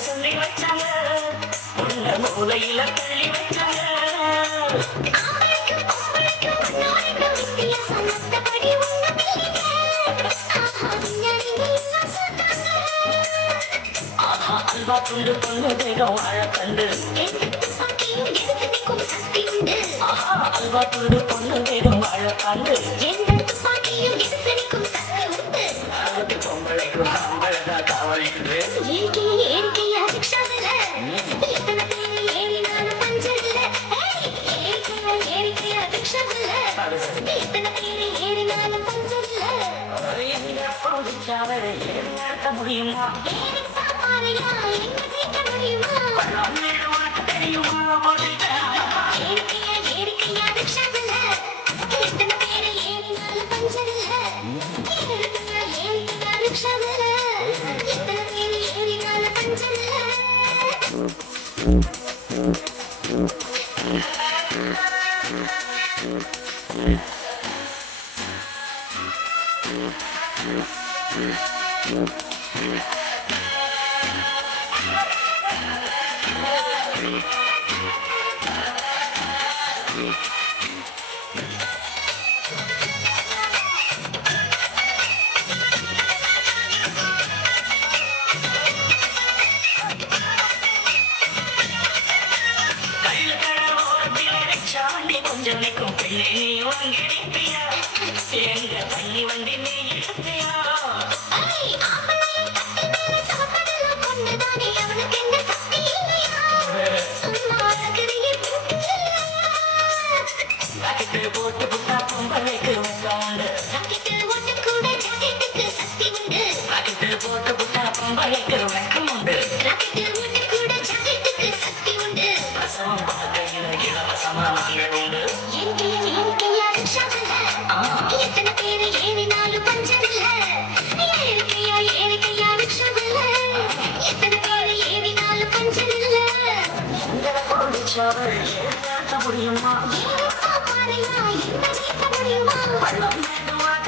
சொல்லி வச்சாங்க உள்ள மூலையில தள்ளி வச்சாங்க அல்வா துண்டு பொண்ணு தேகம் வாழ கண்டு அல்வா துண்டு பொண்ணு தேகம் வாழ கண்டு பொம்பளைக்கும் சம்பளதா காவல் என்று முடியுமா தெரியுமா கொஞ்சம் நிற்கும் பெண்ணை நீ வாங்கியா எங்க தண்ணி வண்டி நீ எடுத்தியா போட்டு புட்டா பொம்பளைக்கு உண்டு போட்டு புட்டா பொம்பளைக்கு வெக்கம் உண்டு ரசம் பார்க்கையில இலவசமானங்கள் உண்டு முடியுமா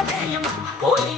தெரியுமா போய்